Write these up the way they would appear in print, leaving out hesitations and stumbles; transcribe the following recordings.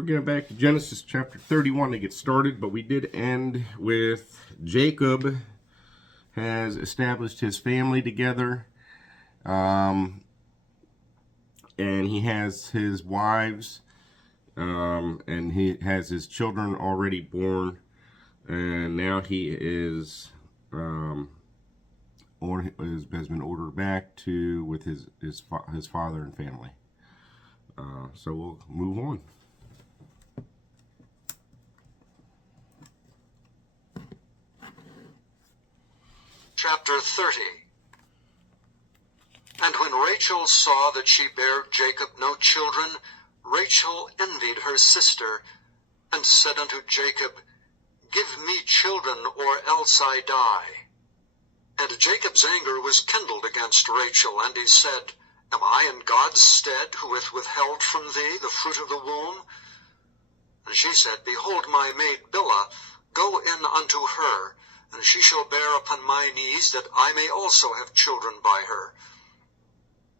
we're going back to Genesis chapter 31 to get started, but we did end with Jacob has established his family together, and he has his wives, and he has his children already born, and now he is has been ordered back to with his father and family. So we'll move on. Chapter 30. And when Rachel saw that she bare Jacob no children, Rachel envied her sister, and said unto Jacob, Give me children, or else I die. And Jacob's anger was kindled against Rachel, and he said, Am I in God's stead, who hath withheld from thee the fruit of the womb? And she said, Behold, my maid Bilhah, go in unto her, and she shall bear upon my knees, that I may also have children by her.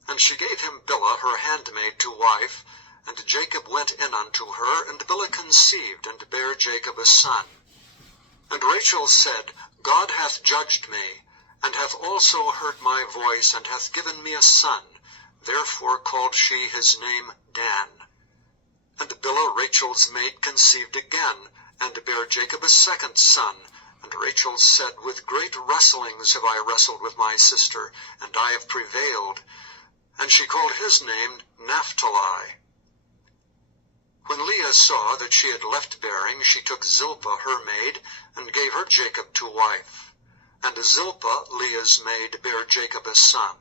And she gave him Bilhah her handmaid to wife, and Jacob went in unto her, and Bilhah conceived, and bare Jacob a son. And Rachel said, God hath judged me, and hath also heard my voice, and hath given me a son. Therefore called she his name Dan. And Bilhah Rachel's maid conceived again, and bare Jacob a second son. And Rachel said, With great wrestlings have I wrestled with my sister, and I have prevailed. And she called his name Naphtali. When Leah saw that she had left bearing, she took Zilpah her maid, and gave her Jacob to wife. And Zilpah, Leah's maid, bare Jacob a son.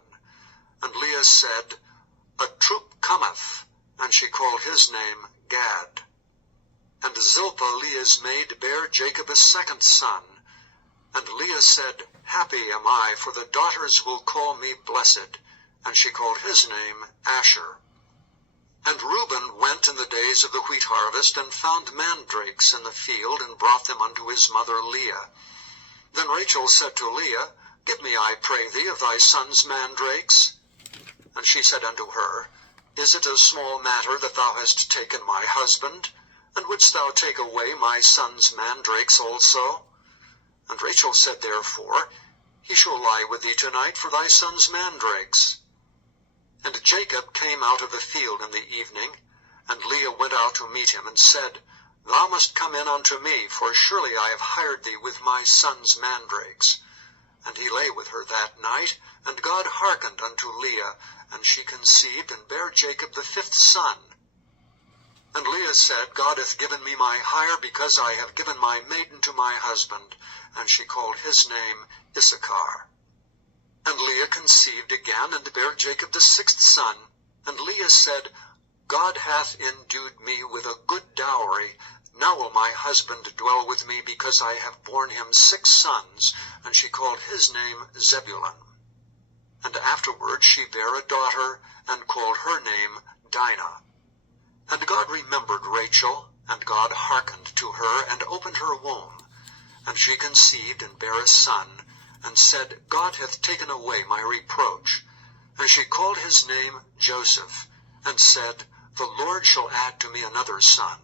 And Leah said, A troop cometh, and she called his name Gad. And Zilpah, Leah's maid, bare Jacob a second son. And Leah said, Happy am I, for the daughters will call me blessed. And she called his name Asher. And Reuben went in the days of the wheat harvest, and found mandrakes in the field, and brought them unto his mother Leah. Then Rachel said to Leah, Give me, I pray thee, of thy son's mandrakes. And she said unto her, Is it a small matter that thou hast taken my husband? And wouldst thou take away my son's mandrakes also? And Rachel said therefore, He shall lie with thee tonight for thy son's mandrakes. And Jacob came out of the field in the evening, and Leah went out to meet him, and said, Thou must come in unto me, for surely I have hired thee with my son's mandrakes. And he lay with her that night, and God hearkened unto Leah, and she conceived, and bare Jacob the fifth son. And Leah said, God hath given me my hire, because I have given my maiden to my husband. And she called his name Issachar. And Leah conceived again, and bare Jacob the sixth son. And Leah said, God hath endued me with a good dowry. Now will my husband dwell with me, because I have borne him 6 sons. And she called his name Zebulun. And afterward she bare a daughter, and called her name Dinah. And God remembered Rachel, and God hearkened to her, and opened her womb. And she conceived, and bare a son, and said, God hath taken away my reproach. And she called his name Joseph, and said, The Lord shall add to me another son.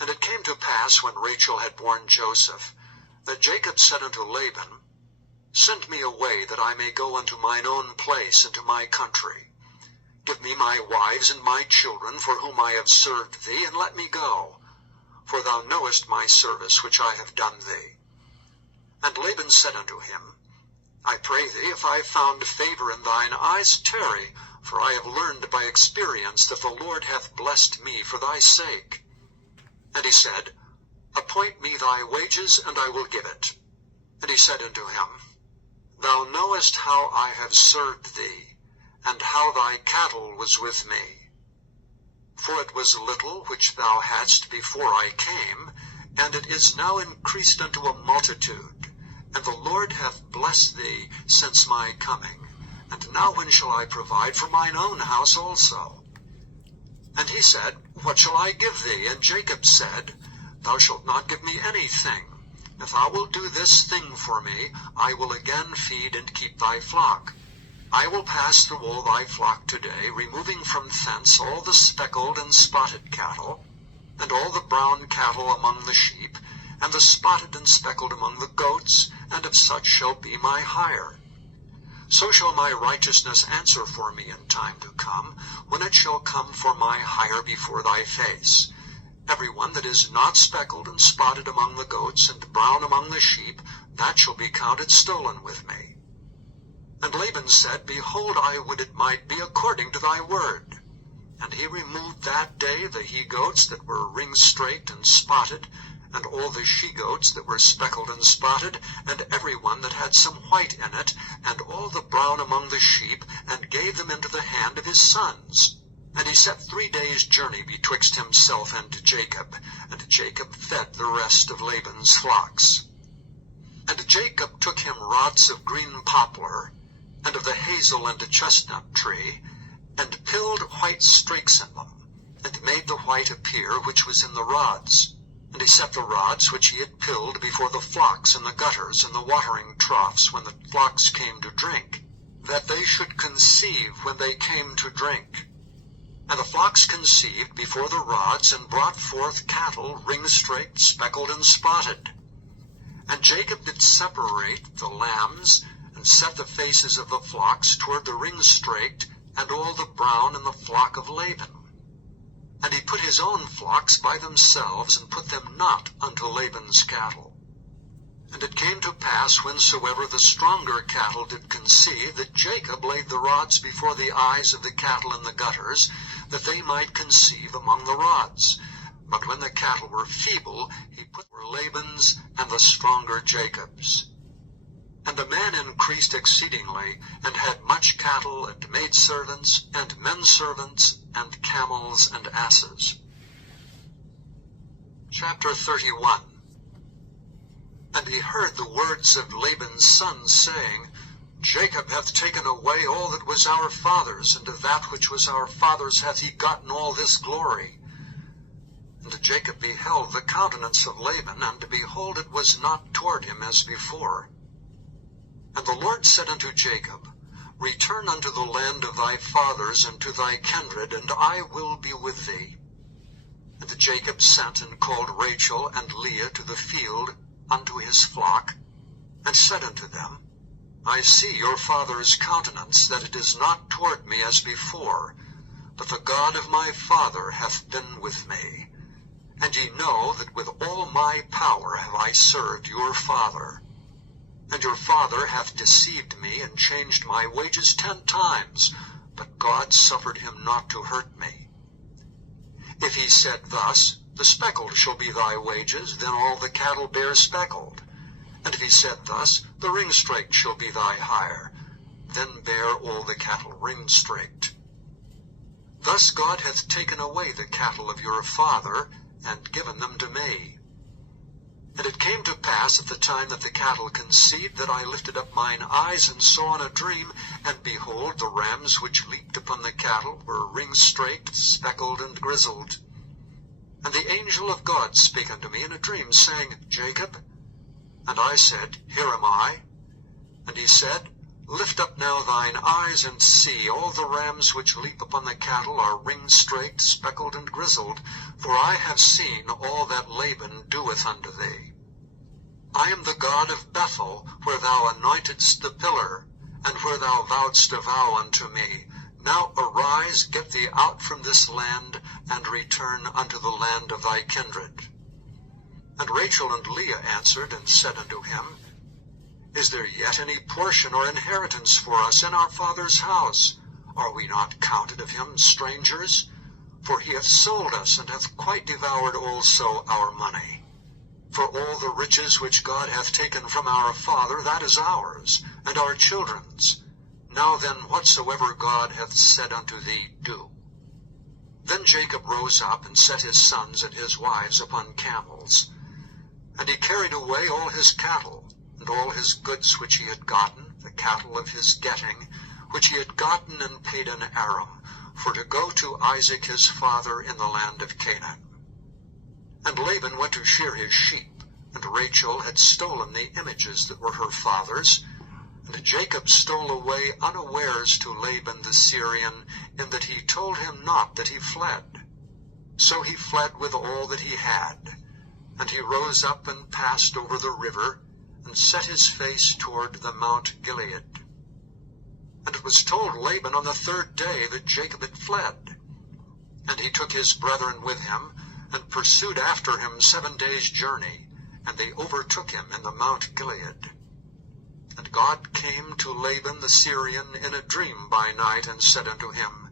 And it came to pass, when Rachel had borne Joseph, that Jacob said unto Laban, Send me away, that I may go unto mine own place, and to my country. Give me my wives and my children, for whom I have served thee, and let me go. For thou knowest my service which I have done thee. And Laban said unto him, I pray thee, if I have found favor in thine eyes, tarry, for I have learned by experience that the Lord hath blessed me for thy sake. And he said, Appoint me thy wages, and I will give it. And he said unto him, Thou knowest how I have served thee, and how thy cattle was with me. For it was little which thou hadst before I came, and it is now increased unto a multitude. And the Lord hath blessed thee since my coming. And now when shall I provide for mine own house also? And he said, What shall I give thee? And Jacob said, Thou shalt not give me anything. If thou wilt do this thing for me, I will again feed and keep thy flock. I will pass through all thy flock today, removing from thence all the speckled and spotted cattle, and all the brown cattle among the sheep, and the spotted and speckled among the goats, and of such shall be my hire. So shall my righteousness answer for me in time to come, when it shall come for my hire before thy face. Every one that is not speckled and spotted among the goats, and brown among the sheep, that shall be counted stolen with me. And Laban said, Behold, I would it might be according to thy word. And he removed that day the he-goats that were ring-straked and spotted, and all the she-goats that were speckled and spotted, and every one that had some white in it, and all the brown among the sheep, and gave them into the hand of his sons. And he set 3 days' journey betwixt himself and Jacob, and Jacob fed the rest of Laban's flocks. And Jacob took him rods of green poplar, and of the hazel and chestnut tree, and pilled white streaks in them, and made the white appear which was in the rods. And he set the rods which he had pilled before the flocks in the gutters and the watering troughs when the flocks came to drink, that they should conceive when they came to drink. And the flocks conceived before the rods, and brought forth cattle ring-straked, speckled, and spotted. And Jacob did separate the lambs, and set the faces of the flocks toward the ring-straked, and all the brown in the flock of Laban. And he put his own flocks by themselves, and put them not unto Laban's cattle. And it came to pass, whensoever the stronger cattle did conceive, that Jacob laid the rods before the eyes of the cattle in the gutters, that they might conceive among the rods. But when the cattle were feeble, he put Laban's and the stronger Jacob's. And the man increased exceedingly, and had much cattle, and maidservants, and menservants, and camels, and asses. Chapter 31. And he heard the words of Laban's sons, saying, Jacob hath taken away all that was our father's, and of that which was our father's hath he gotten all this glory. And Jacob beheld the countenance of Laban, and behold, it was not toward him as before. And the Lord said unto Jacob, Return unto the land of thy fathers, and to thy kindred, and I will be with thee. And Jacob sent and called Rachel and Leah to the field unto his flock, and said unto them, I see your father's countenance, that it is not toward me as before, but the God of my father hath been with me. And ye know that with all my power have I served your father. And your father hath deceived me, and changed my wages 10 times, but God suffered him not to hurt me. If he said thus, The speckled shall be thy wages, then all the cattle bear speckled. And if he said thus, The ring-straked shall be thy hire, then bear all the cattle ring-straked. Thus God hath taken away the cattle of your father, and given them to me. And it came to pass at the time that the cattle conceived, that I lifted up mine eyes, and saw in a dream, and behold, the rams which leaped upon the cattle were ring-straked, speckled, and grizzled. And the angel of God spake unto me in a dream, saying, Jacob? And I said, Here am I. And he said, Lift up now thine eyes, and see, all the rams which leap upon the cattle are ring-straked, speckled, and grizzled, for I have seen all that Laban doeth unto thee. I am the God of Bethel, where thou anointedst the pillar, and where thou vowedst a vow unto me. Now arise, get thee out from this land, and return unto the land of thy kindred. And Rachel and Leah answered and said unto him, Is there yet any portion or inheritance for us in our father's house? Are we not counted of him strangers? For he hath sold us, and hath quite devoured also our money. For all the riches which God hath taken from our father, that is ours, and our children's. Now then, whatsoever God hath said unto thee, do. Then Jacob rose up, and set his sons and his wives upon camels. And he carried away all his cattle, and all his goods which he had gotten, the cattle of his getting, which he had gotten and paid in Aram, for to go to Isaac his father in the land of Canaan. And Laban went to shear his sheep, and Rachel had stolen the images that were her father's. And Jacob stole away unawares to Laban the Syrian, in that he told him not that he fled. So he fled with all that he had, and he rose up and passed over the river, and set his face toward the Mount Gilead. And it was told Laban on the third day that Jacob had fled. And he took his brethren with him, and pursued after him 7 days' journey, and they overtook him in the Mount Gilead. And God came to Laban the Syrian in a dream by night, and said unto him,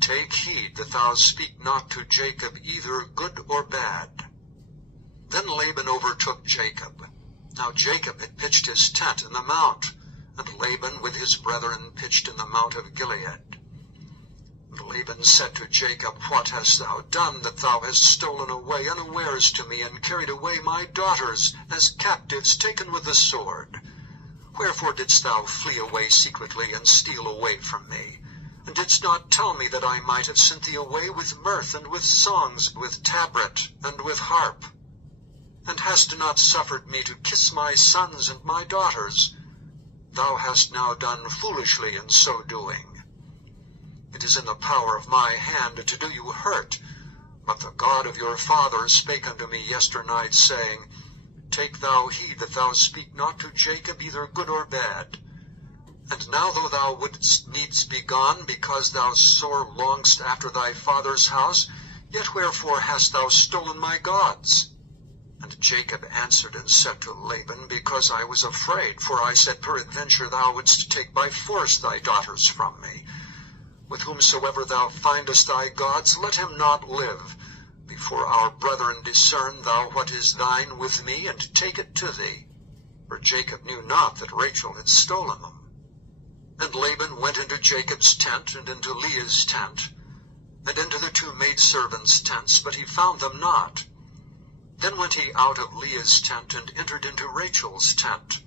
Take heed that thou speak not to Jacob either good or bad. Then Laban overtook Jacob. Now Jacob had pitched his tent in the mount, and Laban with his brethren pitched in the mount of Gilead. And Laban said to Jacob, What hast thou done, that thou hast stolen away unawares to me, and carried away my daughters as captives taken with the sword? Wherefore didst thou flee away secretly, and steal away from me? And didst not tell me that I might have sent thee away with mirth, and with songs, with tabret, and with harp? And hast not suffered me to kiss my sons and my daughters? Thou hast now done foolishly in so doing. It is in the power of my hand to do you hurt. But the God of your father spake unto me yesternight, saying, Take thou heed that thou speak not to Jacob either good or bad. And now though thou wouldst needs be gone, because thou sore longest after thy father's house, yet wherefore hast thou stolen my gods? And Jacob answered and said to Laban, Because I was afraid, for I said, Peradventure thou wouldst take by force thy daughters from me. With whomsoever thou findest thy gods, let him not live. Before our brethren discern thou what is thine with me, and take it to thee. For Jacob knew not that Rachel had stolen them. And Laban went into Jacob's tent, and into Leah's tent, and into the 2 maidservants' tents, but he found them not. Then went he out of Leah's tent, and entered into Rachel's tent.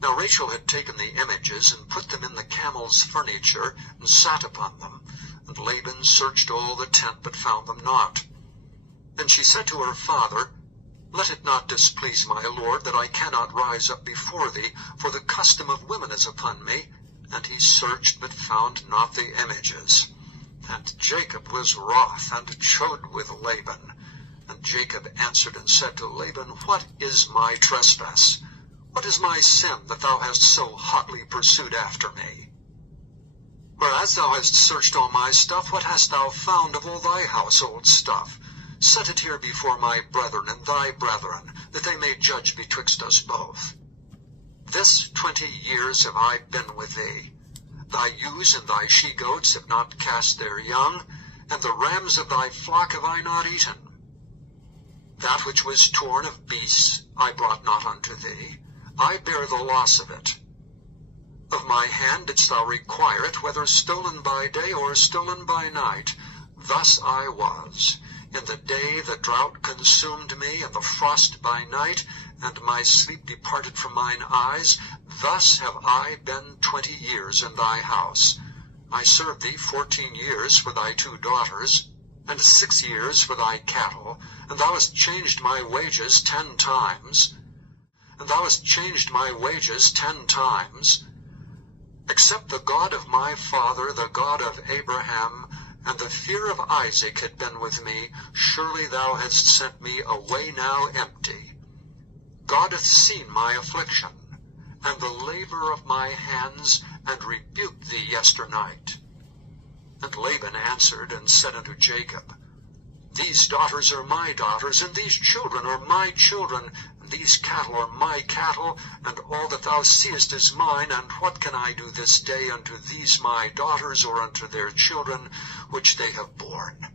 Now Rachel had taken the images, and put them in the camel's furniture, and sat upon them. And Laban searched all the tent, but found them not. And she said to her father, Let it not displease my lord, that I cannot rise up before thee, for the custom of women is upon me. And he searched, but found not the images. And Jacob was wroth, and chode with Laban. And Jacob answered and said to Laban, What is my trespass? What is my sin, that thou hast so hotly pursued after me? Whereas thou hast searched all my stuff, what hast thou found of all thy household stuff? Set it here before my brethren and thy brethren, that they may judge betwixt us both. This 20 years have I been with thee. Thy ewes and thy she-goats have not cast their young, and the rams of thy flock have I not eaten. That which was torn of beasts I brought not unto thee. I bear the loss of it. Of my hand didst thou require it, whether stolen by day or stolen by night. Thus I was. In the day the drought consumed me, and the frost by night, and my sleep departed from mine eyes. Thus have I been 20 years in thy house. I served thee 14 years for thy 2 daughters, and 6 years for thy cattle, and thou hast changed my wages 10 times. And thou hast changed my wages 10 times. Except the God of my father, the God of Abraham, and the fear of Isaac had been with me, surely thou hast sent me away now empty. God hath seen my affliction, and the labor of my hands, and rebuked thee yesternight. And Laban answered and said unto Jacob, These daughters are my daughters, and these children are my children, and these cattle are my cattle, and all that thou seest is mine, and what can I do this day unto these my daughters, or unto their children, which they have borne?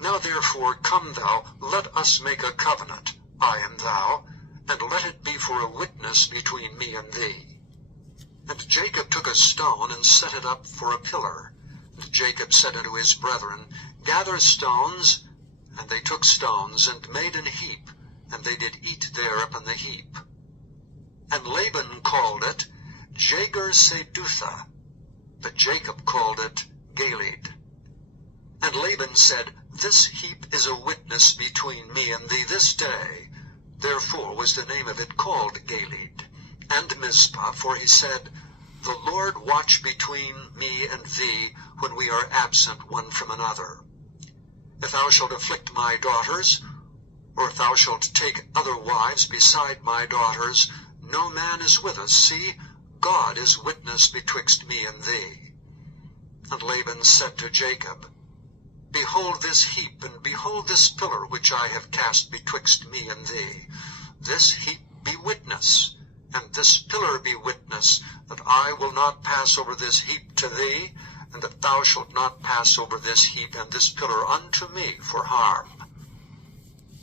Now therefore come thou, let us make a covenant, I and thou, and let it be for a witness between me and thee. And Jacob took a stone, and set it up for a pillar. And Jacob said unto his brethren, Gather stones. And they took stones, and made an heap, and they did eat there upon the heap. And Laban called it Jagar-Sedutha, but Jacob called it Gilead. And Laban said, This heap is a witness between me and thee this day. Therefore was the name of it called Gilead. And Mizpah, for he said, The Lord watch between me and thee, when we are absent one from another. If thou shalt afflict my daughters, or if thou shalt take other wives beside my daughters, no man is with us. See, God is witness betwixt me and thee. And Laban said to Jacob, Behold this heap, and behold this pillar which I have cast betwixt me and thee. This heap be witness, and this pillar be witness, that I will not pass over this heap to thee, and that thou shalt not pass over this heap and this pillar unto me for harm.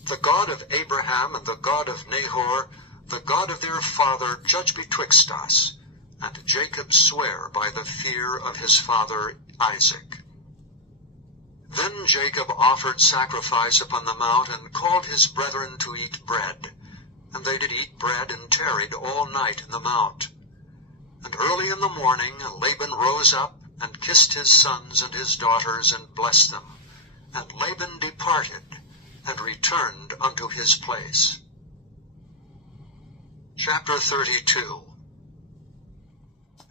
The God of Abraham and the God of Nahor, the God of their father, judge betwixt us. And Jacob sware by the fear of his father Isaac. Then Jacob offered sacrifice upon the mount, and called his brethren to eat bread. And they did eat bread, and tarried all night in the mount. And early in the morning Laban rose up, and kissed his sons and his daughters, and blessed them. And Laban departed, and returned unto his place. Chapter 32.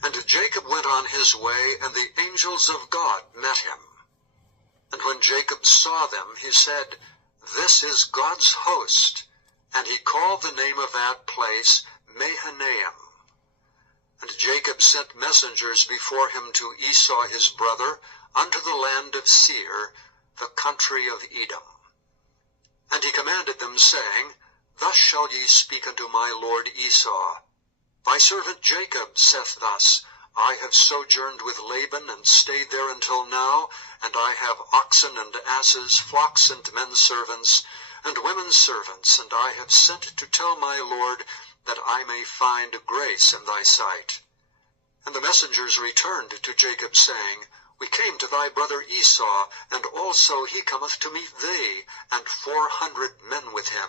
And Jacob went on his way, and the angels of God met him. And when Jacob saw them, he said, This is God's host. And he called the name of that place Mahanaim. And Jacob sent messengers before him to Esau his brother, unto the land of Seir, the country of Edom. And he commanded them, saying, Thus shall ye speak unto my lord Esau. Thy servant Jacob saith thus, I have sojourned with Laban, and stayed there until now, and I have oxen and asses, flocks and men servants, and women servants, and I have sent to tell my lord, that I may find grace in thy sight. And the messengers returned to Jacob, saying, We came to thy brother Esau, and also he cometh to meet thee, and 400 men with him.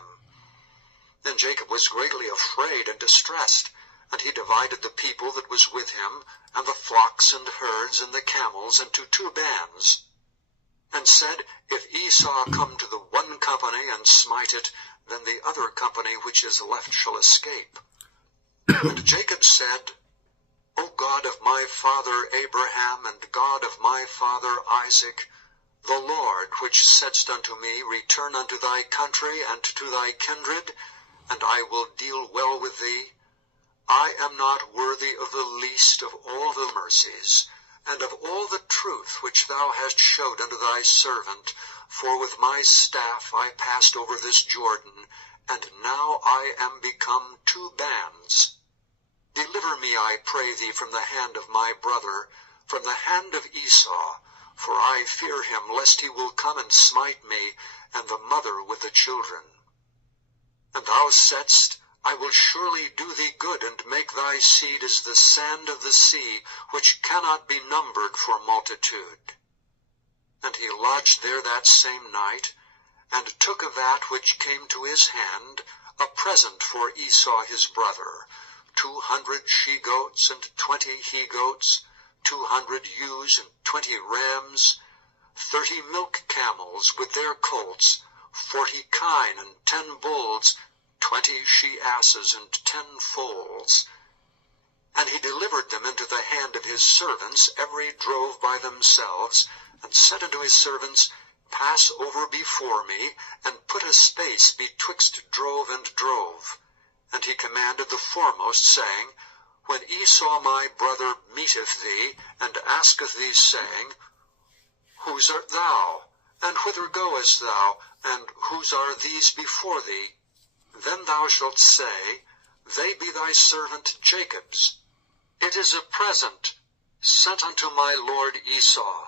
Then Jacob was greatly afraid and distressed, and he divided the people that was with him, and the flocks and herds and the camels, into 2 bands, and said, If Esau come to the one company and smite it, then the other company which is left shall escape. And Jacob said, O God of my father Abraham, and God of my father Isaac, the Lord which saidst unto me, Return unto thy country and to thy kindred, and I will deal well with thee. I am not worthy of the least of all the mercies, and of all the truth which thou hast showed unto thy servant, for with my staff I passed over this Jordan, and now I am become 2 bands. Deliver me, I pray thee, from the hand of my brother, from the hand of Esau, for I fear him, lest he will come and smite me, and the mother with the children. And thou saidst, I will surely do thee good, and make thy seed as the sand of the sea, which cannot be numbered for multitude. And he lodged there that same night, and took of that which came to his hand a present for Esau his brother, 200 she-goats and 20 he-goats, 200 ewes and 20 rams, 30 milk camels with their colts, 40 kine and 10 bulls, 20 she-asses and 10 foals. And he delivered them into the hand of his servants, every drove by themselves, and said unto his servants, Pass over before me, and put a space betwixt drove and drove. And he commanded the foremost, saying, When Esau my brother meeteth thee, and asketh thee, saying, Whose art thou? And whither goest thou? And whose are these before thee? Then thou shalt say, They be thy servant Jacob's. It is a present sent unto my lord Esau,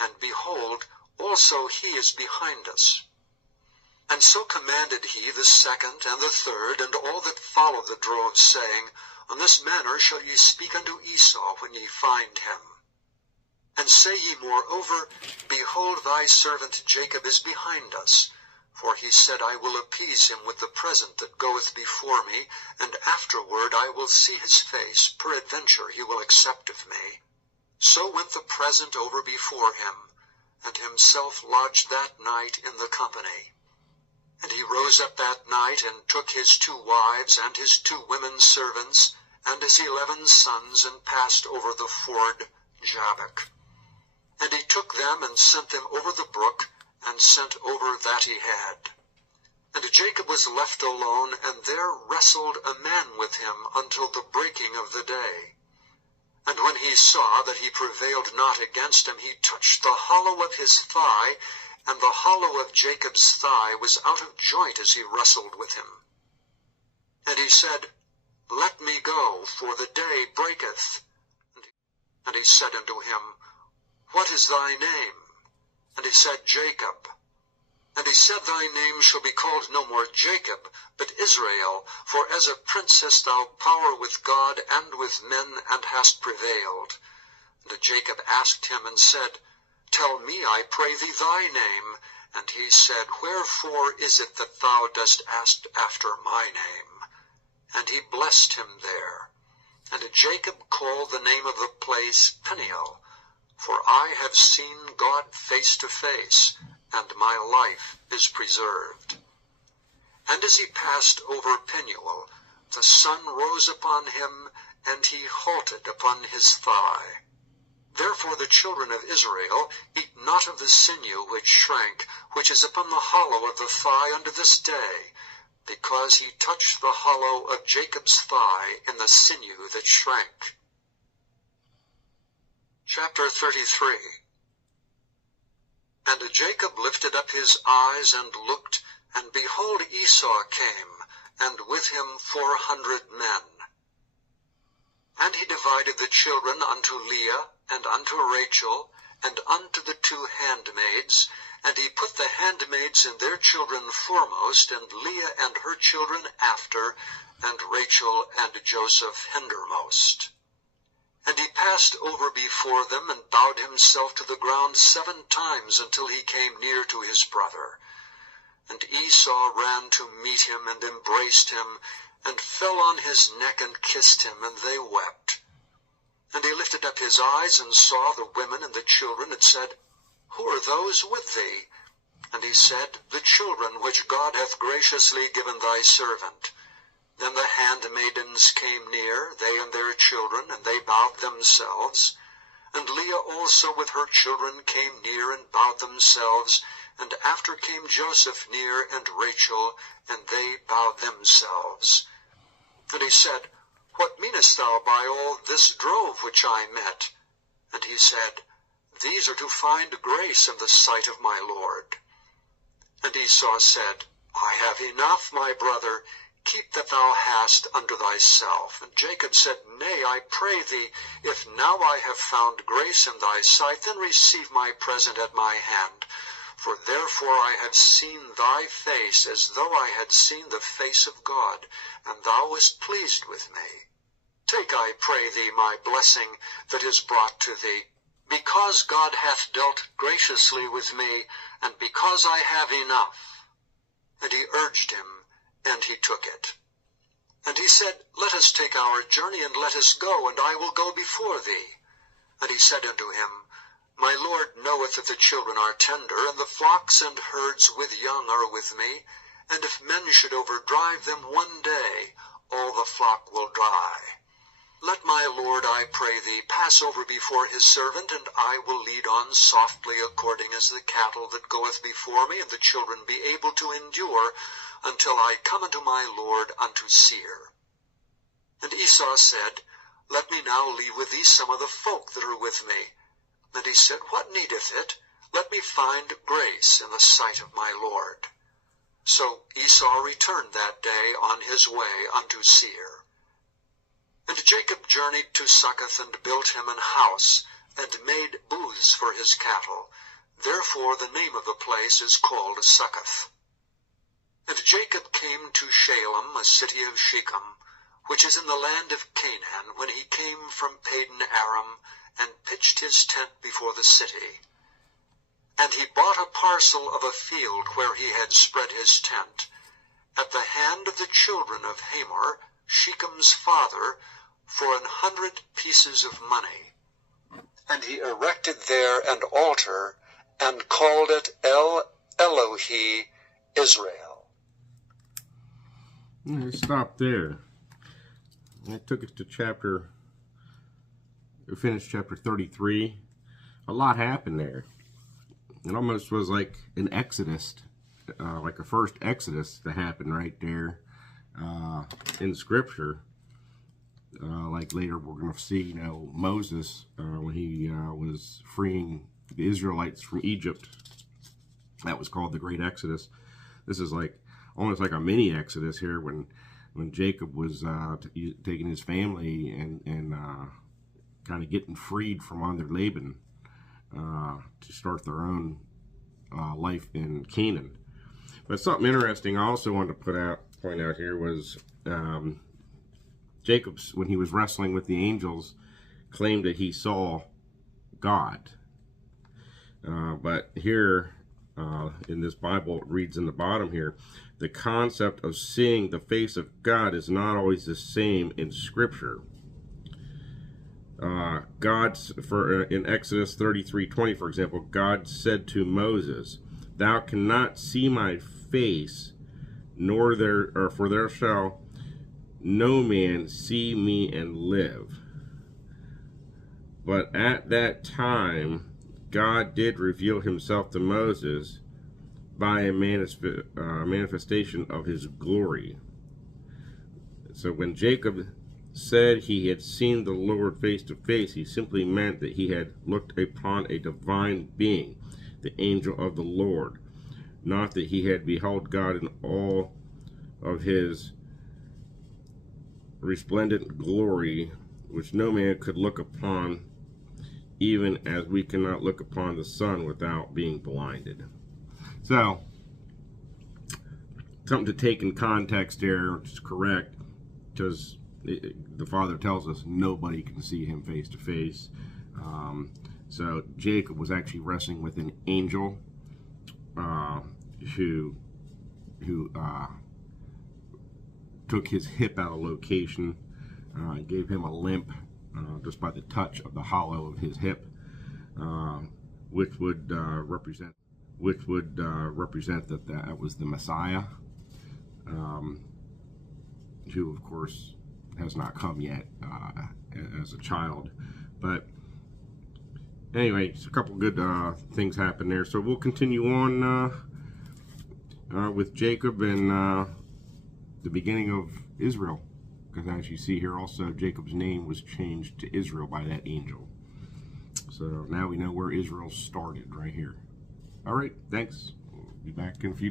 and behold, also he is behind us. And so commanded he the second and the third, and all that followed the droves, saying, On this manner shall ye speak unto Esau when ye find him. And say ye moreover, Behold, thy servant Jacob is behind us. For he said, I will appease him with the present that goeth before me, and afterward I will see his face, peradventure he will accept of me. So went the present over before him, and himself lodged that night in the company. And he rose up that night, and took his 2 wives, and his 2 women servants, and his 11 sons, and passed over the ford Jabbok. And he took them, and sent them over the brook, and sent over that he had. And Jacob was left alone, and there wrestled a man with him until the breaking of the day. And when he saw that he prevailed not against him, he touched the hollow of his thigh, and the hollow of Jacob's thigh was out of joint as he wrestled with him. And he said, Let me go, for the day breaketh. And he said unto him, What is thy name? And he said, Jacob. And he said, Thy name shall be called no more Jacob, but Israel, for as a prince hast thou power with God and with men, and hast prevailed. And Jacob asked him and said, Tell me, I pray thee, thy name. And he said, Wherefore is it that thou dost ask after my name? And he blessed him there. And Jacob called the name of the place Peniel, for I have seen God face to face, and my life is preserved. And as he passed over Peniel, the sun rose upon him, and he halted upon his thigh. Therefore the children of Israel eat not of the sinew which shrank, which is upon the hollow of the thigh unto this day, because he touched the hollow of Jacob's thigh in the sinew that shrank. Chapter 33. And Jacob lifted up his eyes and looked, and behold, Esau came, and with him 400 men. And he divided the children unto Leah, and unto Rachel, and unto the 2 handmaids, and he put the handmaids and their children foremost, and Leah and her children after, and Rachel and Joseph hindermost. And he passed over before them, and bowed himself to the ground 7 times, until he came near to his brother. And Esau ran to meet him, and embraced him, and fell on his neck, and kissed him, and they wept. And he lifted up his eyes, and saw the women and the children, and said, Who are those with thee? And he said, The children which God hath graciously given thy servant. Then the handmaidens came near, they and their children, and they bowed themselves. And Leah also with her children came near, and bowed themselves. And after came Joseph near, and Rachel, and they bowed themselves. And he said, What meanest thou by all this drove which I met? And he said, These are to find grace in the sight of my Lord. And Esau said, I have enough, my brother, keep that thou hast unto thyself. And Jacob said, Nay, I pray thee, if now I have found grace in thy sight, then receive my present at my hand. For therefore I have seen thy face, as though I had seen the face of God, and thou wast pleased with me. Take, I pray thee, my blessing that is brought to thee, because God hath dealt graciously with me, and because I have enough. And he urged him, and he took it. And he said, Let us take our journey, and let us go, and I will go before thee. And he said unto him, My Lord knoweth that the children are tender, and the flocks and herds with young are with me, and if men should overdrive them one day, all the flock will die. Let my Lord, I pray thee, pass over before his servant, and I will lead on softly according as the cattle that goeth before me, and the children be able to endure, until I come unto my Lord unto Seir. And Esau said, Let me now leave with thee some of the folk that are with me. And he said, What needeth it? Let me find grace in the sight of my Lord. So Esau returned that day on his way unto Seir. And Jacob journeyed to Succoth, and built him an house, and made booths for his cattle. Therefore the name of the place is called Succoth. And Jacob came to Shalem, a city of Shechem, which is in the land of Canaan, when he came from Padan Aram, and pitched his tent before the city. And he bought a parcel of a field where he had spread his tent, at the hand of the children of Hamor, Shechem's father, for 100 pieces of money. And he erected there an altar, and called it El-Elohe Israel. Let's stop there. I took us to finished chapter 33. A lot happened there. It almost was like an exodus, like a first exodus to happen right there in Scripture. Like later we're going to see, Moses, when he was freeing the Israelites from Egypt. That was called the Great Exodus. This is like almost like a mini Exodus here when Jacob was taking his family and kind of getting freed from under Laban to start their own life in Canaan. But something interesting I also wanted to point out here was Jacob, when he was wrestling with the angels, claimed that he saw God. But here in this Bible, it reads in the bottom here, the concept of seeing the face of God is not always the same in Scripture. In Exodus 33:20, for example, God said to Moses, "Thou cannot see my face, for there shall no man see me and live." But at that time, God did reveal himself to Moses by a manifestation of his glory. So when Jacob said he had seen the Lord face to face, he simply meant that he had looked upon a divine being, the angel of the Lord, not that he had beheld God in all of his resplendent glory, which no man could look upon, even as we cannot look upon the sun without being blinded. So, something to take in context there, which is correct, because the Father tells us nobody can see him face to face. So Jacob was actually wrestling with an angel who took his hip out of location, gave him a limp just by the touch of the hollow of his hip, which would represent that was the Messiah, who of course has not come yet as a child. But anyway, a couple good things happened there. So we'll continue on with Jacob and the beginning of Israel, because as you see here also, Jacob's name was changed to Israel by that angel. So now we know where Israel started, right here. All right, thanks. We'll be back in a few.